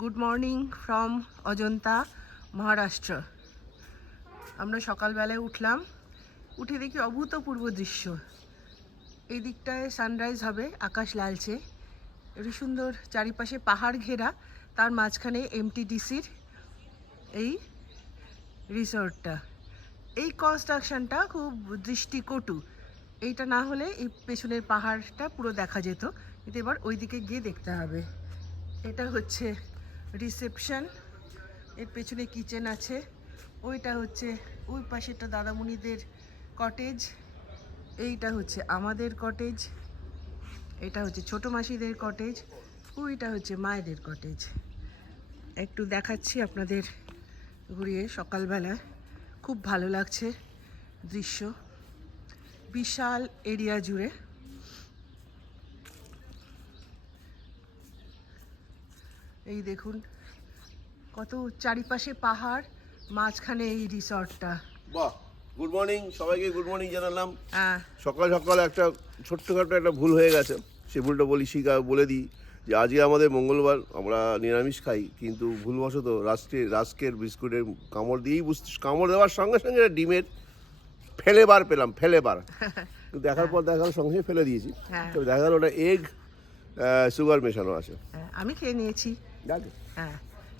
Good morning from Ajanta, Maharashtra. আমরা সকালবেলায় উঠলাম, উঠে দেখি অভূতপূর্ব দৃশ্য। এই দিকটায় সানরাইজ হবে, আকাশ লালচে, এটি সুন্দর, চারিপাশে পাহাড় ঘেরা, তার মাঝখানে এমটিডিসির এই রিসর্টটা। এই কনস্ট্রাকশনটা খুব দৃষ্টিকটু, এইটা না হলে এই পেছনের পাহাড়টা পুরো দেখা যেত, কিন্তু এবার ওই দিকে গিয়ে দেখতে হবে। এটা হচ্ছে রিসেপশন, এর পেছনে কিচেন আছে, ওইটা হচ্ছে ওই পাশেটা দাদামণিদের কটেজ, এইটা হচ্ছে আমাদের কটেজ, এটা হচ্ছে ছোটো মাসিদের কটেজ, ওইটা হচ্ছে মায়েদের কটেজ। একটু দেখাচ্ছি আপনাদের ঘুরিয়ে। সকালবেলা খুব ভালো লাগছে দৃশ্য, বিশাল এরিয়া জুড়ে। এই দেখুন কত চারিপাশে পাহাড়, মাঝখানে এই রিসর্টটা। বাহ, গুড মর্নিং সবাইকে, গুড মর্নিং জানালাম। হ্যাঁ, সকাল সকাল একটা ছোট্টখাটো একটা ভুল হয়ে গেছে, সে ভুলটা বলে দিই যে আজকে আমাদের মঙ্গলবার, আমরা নিরামিষ খাই, কিন্তু ভুলবশত রাস্কের বিস্কুটের কামড় কামড় দেওয়ার সঙ্গে সঙ্গে ডিমের ফেলেবার পেলাম, কিন্তু দেখার পর দেখার সঙ্গে সঙ্গে ফেলে দিয়েছি। হ্যাঁ। তো দেখা গেল ওটা এগ সুগার মেশানো আছে। হ্যাঁ, আমি খেয়ে নিয়েছি। হ্যাঁ,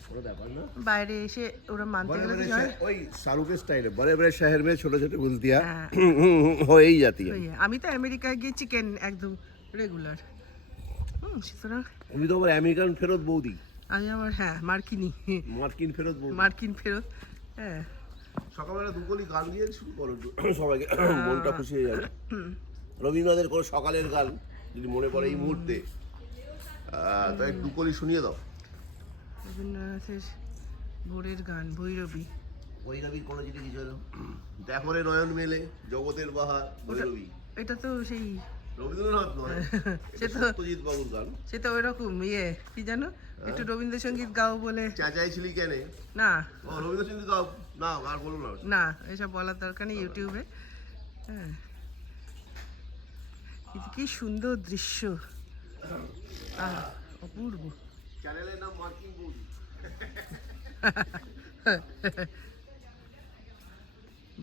কোনো ব্যাপার না। বাইরে এসে ওরা মানতে গেলে তো হয়। ওই শাহরুখের স্টাইলে বড় বড় শহর মে ছোট ছোট বলতিয়া হ্যাঁ। হয়েই যাতি। আমি তো আমেরিকায় গিয়ে চিকেন একদম রেগুলার। সুতরাং উনি তো আবার আমেরিকান ফেরত বৌদি, আমি আবার মার্কিন ফেরত বৌদি। মার্কিন ফেরত। হ্যাঁ, সকালবেলা দুকলি গান দিয়ে শুরু করো, সবাইকে মনটা খুশি হয়ে যাবে। রবীন্দ্রনাথের কোনো সকালের গান যদি মনে পড়ে এই মুহূর্তে, তাই দুকলি শুনিয়ে দাও। রবীন্দ্রনাথের ভোরের গান, ভৈরবী। ভৈরবীর কোনো যদি কিছু হলো, দেখো রে নয়ন মেলে জগতের বাহার, ভৈরবী। এটা তো সেই রবীন্দ্রনাথ নয়, সে তো সত্যজিৎ বাবুর গান। সে তো ওইরকম কি জানো, একটু রবীন্দ্রসঙ্গীত গাও বলে। চেঁচাইছিলি কেন? না, ও রবীন্দ্রসঙ্গীত গাও না, আর বলো না। না, এসব বলার দরকার নেই ইউটিউবে। হ্যাঁ, কিন্তু কি সুন্দর দৃশ্য, অপূর্ব। চ্যানেলের নাম মার্কিন বৌদি।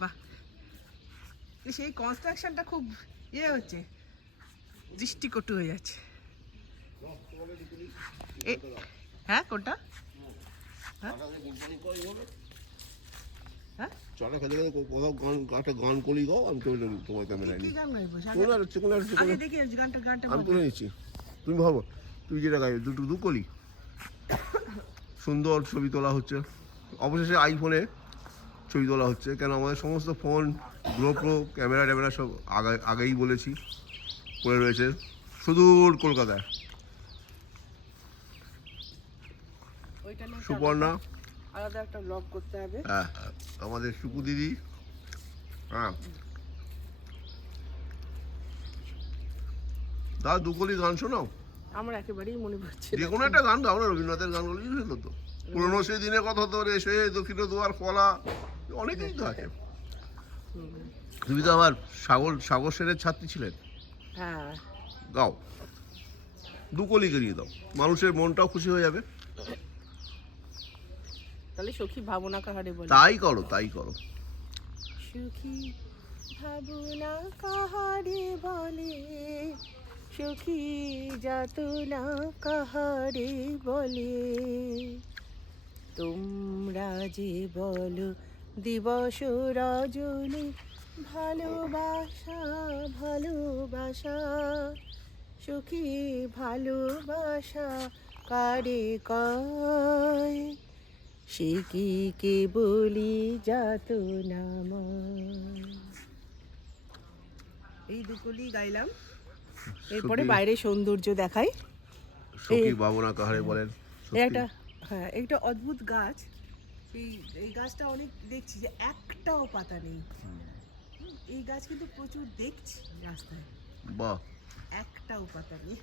বাহ, সেই কনস্ট্রাকশনটা খুব হচ্ছে, দৃষ্টিকটু হয়ে যাচ্ছে। হ্যাঁ, কোনটা? হ্যাঁ, চলা খেতে খেতে কোথাও একটা গান করি গাও, আমি তোমার ক্যামেরায় কি নিই। গান গাইবো? আমি দেখি গানটা তুলে নিচ্ছি, তুমি ভাবো তুই যেটা গাইবে দুকলি। সুন্দর ছবি তোলা হচ্ছে, অবশেষে আইফোনে ছবি তোলা হচ্ছে, কেন আমাদের সমস্ত ফোন, গ্রোপ্রো, ক্যামেরা সব আগেই বলেছি পড়ে রয়েছে সুদূর কলকাতায়। সুপর্ণা, আলাদা একটা ব্লগ করতে হবে। হ্যাঁ, আমাদের সুকু দিদি। হ্যাঁ, দাদা দুকলি গান শোনাও। আমার একেবারেই মনে পড়ছে যে কোনো একটা গান গাও না, রবীন্দ্রনাথের গান বলেই হলো তো। পুরনো সেই দিনের কথা তো রে, সে দক্ষিণ দুয়ার ফলা, অনেকেই তো আছে। তুমি তো আবার সাগর সেনের ছাত্রী ছিলেন। হ্যাঁ, গাও, দুকলি গড়িয়ে দাও, মানুষের মনটাও খুশি হয়ে যাবে। তাহলে সখী ভাবনা কাহারে বলে। তাই করো। সখী ভাবনা কাহারে বলে, সখী যাতনা কাহারে বলে, তোমরা যে বলো দিবস রজনী, ভালোবাসা, সখী ভালোবাসা কারে কয়, সে কি কে বলি যাতনা ময়। এই দুকলি গাইলাম, এরপরে বাইরে সৌন্দর্য দেখাই। সখী ভাবনা কাহারে বলেন। একটা অদ্ভুত গাছ, এই গাছটা অনেক দেখছি যে একটাও পাতা নেই। এই গাছ কিন্তু প্রচুর দেখছি রাস্তায়, বাহ, একটাও পাতা নেই।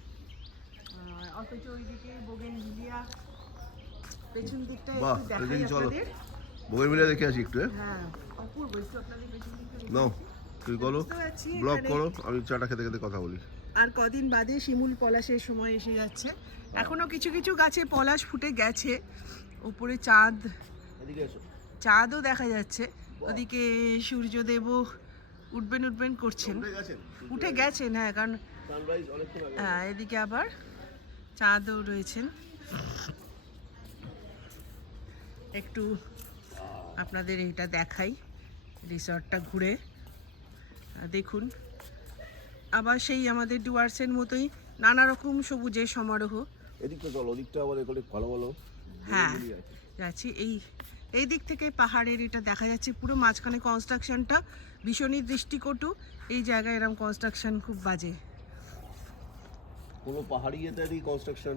অথচ ওইদিকে বোগেনভিলিয়া, পেছন দিকটা একটু দেখাই আপনাদের। বোগেনভিলিয়া দেখে আসি একটু। হ্যাঁ, অপূর্ব, একটু আপনাদের পেছন দিকটা নাও, তুই বলো, ব্লগ করো, আমি চাটা খেতে খেতে কথা বলি। আর কদিন বাদে শিমুল পলাশের সময় এসে যাচ্ছে। এখনো কিছু কিছু গাছে পলাশ ফুটে গেছে, উপরে এদিকে এসো। চাঁদও দেখা যাচ্ছে। ওদিকে সূর্যদেবও উঠবেন করছেন, উঠে গেছেন। হ্যাঁ, কারণ সানরাইজ অনেকক্ষণ আগে। হ্যাঁ, এদিকে আবার চাঁদও রয়েছেন। একটু আপনাদের এইটা দেখাই, রিসর্টটা ঘুরে দেখুন। আবার সেই আমাদের ডুয়ার্সের মতোই নানা রকম সবুজের সমারোহ। এদিকটা চলো, ওদিকটা আবার এগুলো ভালো ভালো হ্যাঁ, যাচ্ছি। এই দিক থেকে পাহাড়ের এটা দেখা যাচ্ছে পুরো মাঝখানে কনস্ট্রাকশনটা ভীষণই দৃষ্টিকটু। এই জায়গায় এরকম কনস্ট্রাকশন খুব বাজে। কোনো পাহাড়ি এটারই কনস্ট্রাকশন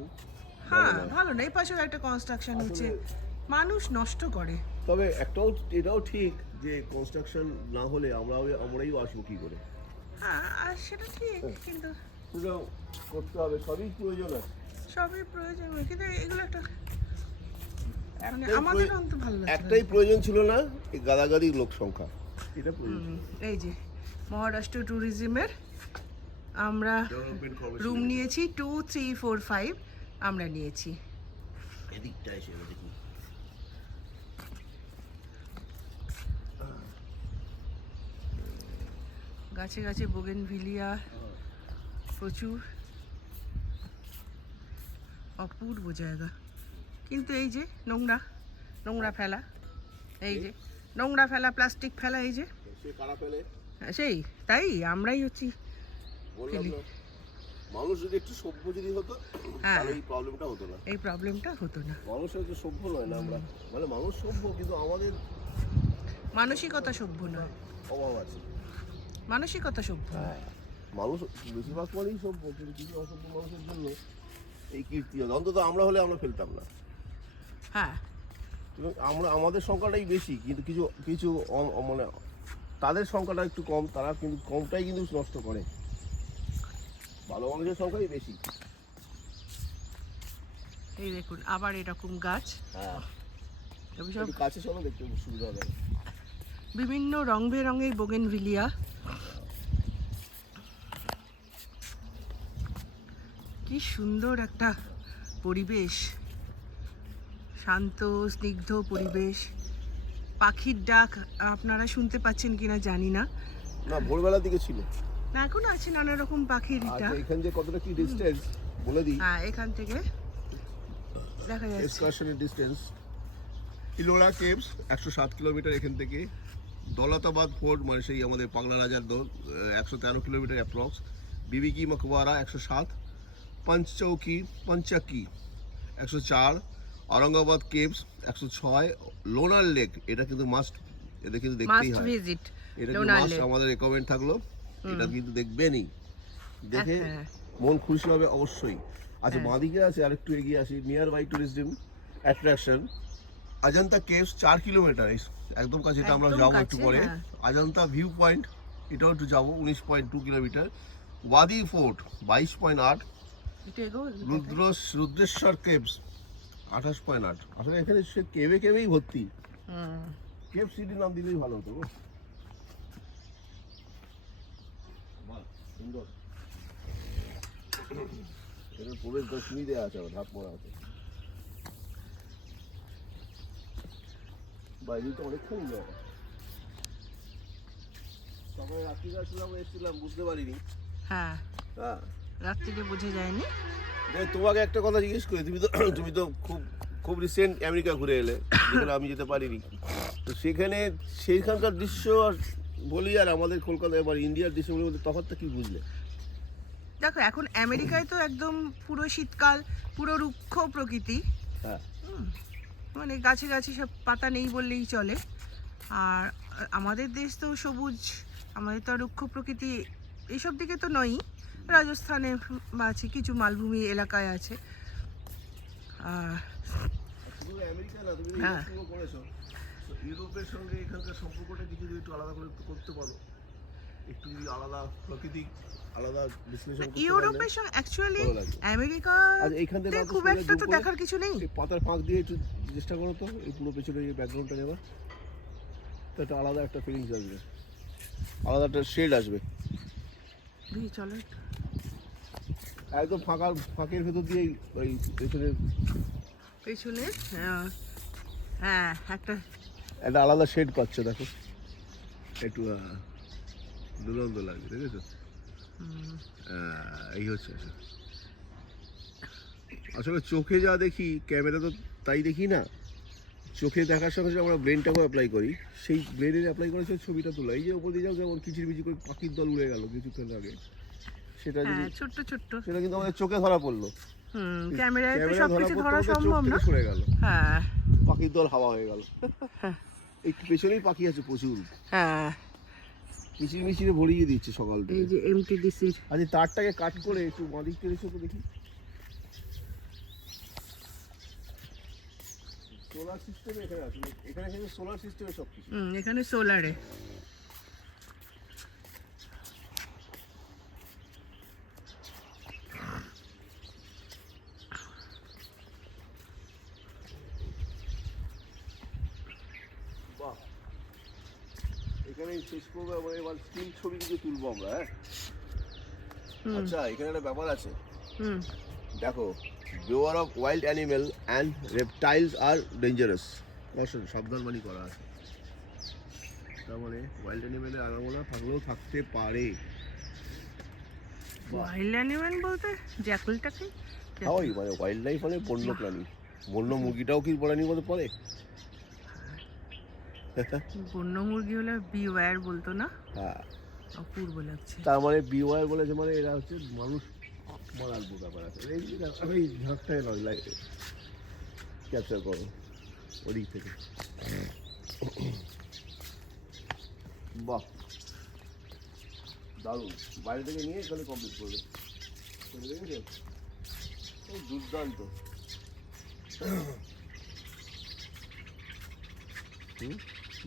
হ্যাঁ, ভালো না। এই পাশেও একটা কনস্ট্রাকশন হচ্ছে, মানুষ নষ্ট করে। তবে এটাও ঠিক যে কনস্ট্রাকশন না হলে আমরাই আসবো কি করে। হ্যাঁ, আর সেটা ঠিক, কিন্তু পুরো করতে হবে, সবই প্রয়োজন আছে। সবই প্রয়োজন, কিন্তু এগুলো একটা মানে একটাই আমাদের অন্ত ভালো লাগছে না। একটাই প্রয়োজন ছিল না, এই গাদাগাদি লোক সংখ্যা, এটা প্রয়োজন ছিল। এই যে মহারাষ্ট্র ট্যুরিজমের আমরা ডেভেলপমেন্ট করবে রুম নিয়েছি 2, 3, 4, 5 আমরা নিয়েছি। এদিকটা এসে দেখি। গাছে গাছে বোগেনভিলিয়া প্রচুর, অপূর্ব জায়গা। কিন্তু এই যে নোংরা ফেলা, এই যে নোংরা ফেলা, প্লাস্টিক ফেলা, এই যে সে কারা ফেলে সেই তাই আমরাই হচ্ছি। বললাম না, মানুষ যদি একটু সভ্য যদি হতো হ্যাঁ, তাহলে এই প্রবলেমটা হতো না। এই প্রবলেমটা হতো না। মানুষ হয়তো সভ্য নয় না, আমরা মানে মানুষ সভ্য কিন্তু আমাদের মানসিকতা সভ্য নয়, অভাব আছে। মানসিকতা সভ্য। হ্যাঁ, মানুষ বেশিরভাগ মানুষই সভ্য, কিন্তু কিছু অসভ্য মানুষের জন্য এই কীর্তি হয়। অন্তত আমরা হলে আমরা ফেলতাম না। হ্যাঁ, এবং আমাদের সংখ্যাটাই বেশি, কিন্তু কিছু কিছু মানে তাদের সংখ্যাটা একটু কম, তারা কিন্তু কমটাই কিন্তু নষ্ট করে। ভালো মানুষের সংখ্যাই বেশি। এই দেখুন আবার এরকম গাছ, হ্যাঁ, এগুলো সব একটু কাছে চলো, দেখতে সুবিধা হবে। বিভিন্ন রং বেরঙের বোগেনভিলিয়া। কি সুন্দর একটা পরিবেশ, শান্ত স্নিগ্ধ পরিবেশ। পাখির ডাক আপনারা শুনতে পাচ্ছেন কিনা জানি না। না, ভোরবেলার দিকে ছিল। না, এখন আছে নানা রকম পাখির আর এটা। এখান থেকে কতটা কি ডিস্টেন্স বলে দিই। হ্যাঁ, এখান থেকে দেখা যাচ্ছে। এক্সকারশনের ডিস্টেন্স ইলোরা কেভস 107 কিলোমিটার এখান থেকে। দৌলতাবাদ ফোর্ট মানে সেই আমাদের পাগলা রাজার দৌল 113 kilometre approx. Bibi ki Maqbara 107, Panchakki 104, Aurangabad caves 106, Lonar lake এটা কিন্তু মাস্ট, এটা কিন্তু দেখতেই মাস্ট হয়। ভিজিট এটা লোনার মাস্ট লেক। আমাদের রেকমেন্ড থাকলো, এটা কিন্তু দেখবেনই, দেখে হ্যাঁ। মন খুশি হবে অবশ্যই। আচ্ছা, বাঁদিকে আছে আরেকটু এগিয়ে আসি, nearby tourism attraction Ajanta caves 4 kilometre একদম কাছে, এটা আমরা একদম যাবো কাছে, একটু পরে। হ্যাঁ। অজন্তা ভিউ পয়েন্ট এটাও একটু যাবো 19.2 কিলোমিটার। ওয়াদি ফোর্ট 22.8, একটু এগো। রুদ্রেশ্বর কেভস 28.8। আসলে এখানে সে কেভেই ভর্তি। কেভ সিটি নাম দিলেই ভালো হতো গো। বাহ, সুন্দর। এটার প্রবেশ দর্শনী দেওয়া আছে, আবার ধাপ পড়া আছে। বাইরে তো অনেকক্ষণ যাওয়া। সবাই রাত্রি এসেছিলাম বুঝতে পারিনি। হ্যাঁ, হ্যাঁ, রাত্রিতে বোঝা যায়নি। তোমাকে একটা কথা জিজ্ঞেস করি, তুমি তো খুব রিসেন্ট আমেরিকা ঘুরে এলে, যেখানে আমি যেতে পারিনি। তো সেইখানকার দৃশ্য আর বলি আর আমাদের কলকাতায় বা ইন্ডিয়ার দৃশ্যগুলোর মধ্যে তফাৎটা কি বুঝলে? দেখো, এখন আমেরিকায় তো একদম পুরো শীতকাল, পুরো রুক্ষ প্রকৃতি। হ্যাঁ, মানে গাছে গাছে সব পাতা নেই বললেই চলে। আর আমাদের দেশ তো সবুজ, আমাদের তো আর রুক্ষ প্রকৃতি এইসব দিকে তো নয়ই। রাজস্থানে আছে, কিছু মালভূমি এলাকায় আছে। আর শুধু আমেরিকা না, তুমি হ্যাঁ। ইউরোপও করেছো, তো ইউরোপের সঙ্গে এখানকার সম্পর্কটা কিছু যদি একটু আলাদা করে করতে পারো, একটু যদি আলাদা প্রাকৃতিক আলাদা বিশ্লেষণ করতে পারলে ইউরোপের সঙ্গে অ্যাকচুয়ালি ভালো লাগবে। আমেরিকা আচ্ছা, এইখান থেকে খুব একটা তো দেখার কিছু নেই। এই পাতার ফাঁক দিয়ে একটু চেষ্টা করো তো, এই পুরো পেছনে এই ব্যাকগ্রাউন্ডটা নেবার, তো একটা আলাদা একটা ফিলিংস আসবে, আলাদা একটা শেড আসবে। দেখি চলো একটু। একদম ফাঁকের ভেতর দিয়ে ওই পেছনের পেছনে হ্যাঁ একটা আলাদা শেড পাচ্ছে, দেখো একটু দুরন্ত লাগছে, দেখেছো? এই হচ্ছে আসলে চোখে যা দেখি, ক্যামেরা তো তাই দেখি না, চোখে দেখার সঙ্গে সঙ্গে আমরা ব্রেনটাকেও অ্যাপ্লাই করি, সেই ব্রেনের অ্যাপ্লাই করে সেই ছবিটা তোলা। এই যে উপর দিয়ে যাও যেমন কিচিরমিচি করে পাখির দল উড়ে গেল কিছুক্ষণ আগে, সেটা যদি ছোট্ট ছোট্ট সেটা কিন্তু আমাদের চোখে ধরা পড়লো। ক্যামেরায় তো সবকিছু ধরা সম্ভব না। সরে গেল, হ্যাঁ, পাখির দল হাওয়া হয়ে গেল। এই পেছনেই পাখি আছে প্রচুর, হ্যাঁ মিচির মিচিরে ভরিয়ে দিচ্ছে সকাল থেকে। এই যে এমটিডিসির আজ তারটাকে কাট করে একটু মাদিক করে এসে তো দেখি। সোলার সিস্টেমে এখানে আছে, এখানে কিন্তু সোলার সিস্টেমে সব কিছু। এখানে সোলারে বাহ, এখানেই শেষ করবো। এবার স্টিল ছবি কিছু তুলবো আমরা। হ্যাঁ, আচ্ছা এখানে একটা ব্যাপার আছে, দেখো, beware of wild animal and reptiles আর ডেঞ্জারাস, সাবধানবাণী করা আছে। তার মানে ওয়াইল্ড অ্যানিমেলের আনাগোনা থাকলেও থাকতে পারে। ওয়াইল্ড অ্যানিমেল বলতে জ্যাকলটাকে ওই মানে ওয়াইল্ড লাইফ মানে বন্য প্রাণী। বন্য মুরগিটাও কি প্রাণীর মধ্যে পড়ে? বন্য মুরগি হলে বিওয়্যার বলতো না? হ্যাঁ, অপূর্ব লাগছে। তার মানে বিওয়ার বলেছে মানে এরা হচ্ছে মানুষ মারার ব্যাপার আছে। এই ঝাঁকটাই নয়, ক্যাপচার করো ওদিক থেকে। বাহ, দারুণ। বাইরে থেকে নিয়ে এখানে কমপ্লিট করবে, দেখেছো? দুর্দান্ত।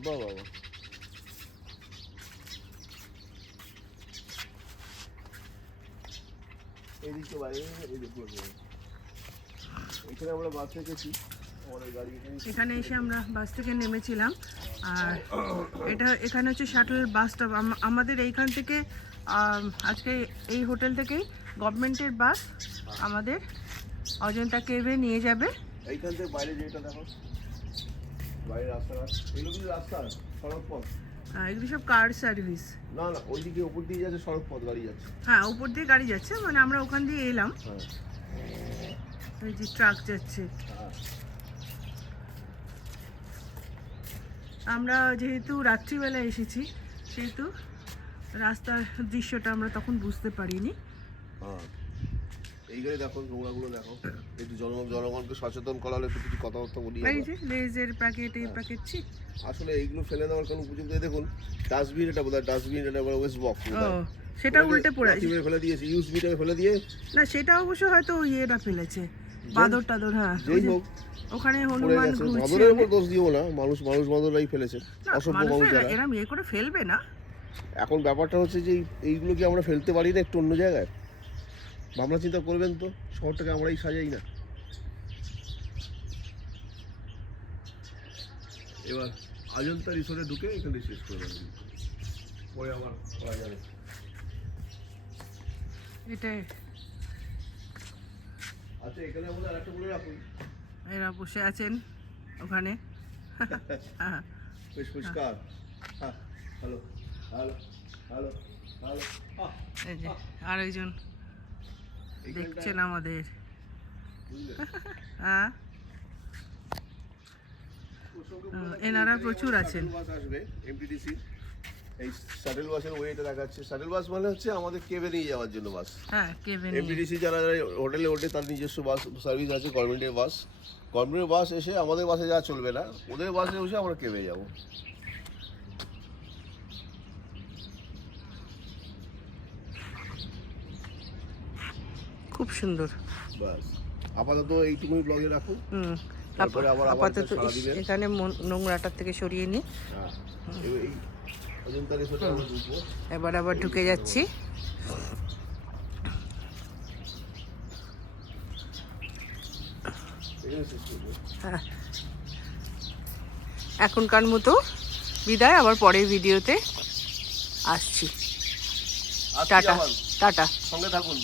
বাহ বাহ বাহ, এইদিকে বাইরে এখানে আমরা বাস থেকেছি, আমাদের গাড়ি এখানে এসে আমরা বাস থেকে নেমেছিলাম। আর এখানে হচ্ছে শাটল বাস স্টপ। আমাদের এইখান থেকে আজকে এই হোটেল থেকেই গভর্নমেন্টের বাস আমাদের অজন্তা কেভে নিয়ে যাবে। এইখান থেকে বাইরে যেটা দেখো, বাইরে রাস্তা, এগুলো কিন্তু রাস্তা, সড়ক পথ। এগুলো সব কার সার্ভিস। না না, ওইদিকে উপর দিয়ে যাচ্ছে সড়ক পথ, গাড়ি যাচ্ছে। হ্যাঁ, উপর দিয়ে গাড়ি যাচ্ছে, মানে আমরা ওখান দিয়ে এলাম। এই যে ট্রাক যাচ্ছে। আমরা যেহেতু রাত্রিবেলা এসেছি, সেহেতু রাস্তার দৃশ্যটা আমরা তখন বুঝতে পারিনি। এইখানে দেখো, নোংরাগুলো দেখো, একটু জনগণকে সচেতন করা হলে একটু কিছু কথাবার্তা বলি। এই যে লেজের প্যাকেট, এই প্যাকেট ছিট, আসলে এইগুলো ফেলে দেওয়ার কোনো উপযুক্ত। দেখুন ডাস্টবিন, এটা বোধহয় ডাস্টবিন, এটা ওয়েস্ট বক্স, সেটা উল্টে পড়ে আছে, ফেলে দিয়েছে, ইউজবিটাকে ফেলে দিয়ে। না, সেটা অবশ্য হয়তো ইয়েটা ফেলেছে, বাদর টাদর। হ্যাঁ, যেই হোক, ওখানে হনুমান ঘুরছে। বাদরের উপর দোষ দিও না, মানুষ বাদররাই ফেলেছে, অসভ্য মানুষ যারা। এরা ইয়ে করে ফেলবে না। এখন ব্যাপারটা হচ্ছে যে এইগুলো কি আমরা ফেলতে পারি না একটু অন্য জায়গায়? ভাবনা চিন্তা করবেন তো, শহরটাকে আমরাই সাজাই না। এবার অজন্তা রিসোর্টে ঢুকে এখানে শেষ করে দেবেন, পরে আবার করা যাবে। এটাই। আচ্ছা, এখানে আমাদের আরেকটা বলে রাখুন, এরা বসে আছেন ওখানে। বেশ পরিষ্কার। হ্যাঁ, হ্যালো হ্যালো হ্যালো হ্যালো। এই যে আর একজন দেখছেন আমাদের। হ্যাঁ, এনারা প্রচুর আছেন। বাস আসবে এমটিডিসি, এই শাটল বাসের ওয়েটা দেখাচ্ছে। শাটল বাস মানে হচ্ছে আমাদের কেভে নিয়ে যাওয়ার জন্য বাস। হ্যাঁ, কেভে। এমটিডিসি যারা হোটেলে ওঠে তার নিজস্ব বাস সার্ভিস আছে, গভর্নমেন্টের বাস। গভর্নমেন্টের বাস এসে আমাদের বাসে যা চলবে না, ওদের বাসে বসে আমরা কেভে যাব। খুব সুন্দর। বাস আপাতত এইটুকুই ব্লগে রাখুন, তারপরে আবার আপাতত এখানে নোংরাটার থেকে সরিয়ে নিই। হ্যাঁ, এই অজন্তা রিসোর্টে আমরা ঢুকবো। এবার আবার ঢুকে যাচ্ছি। হ্যাঁ, এখনকার মতো বিদায়, আবার পরের ভিডিওতে আসছি। টাটা টাটা, সঙ্গে থাকুন।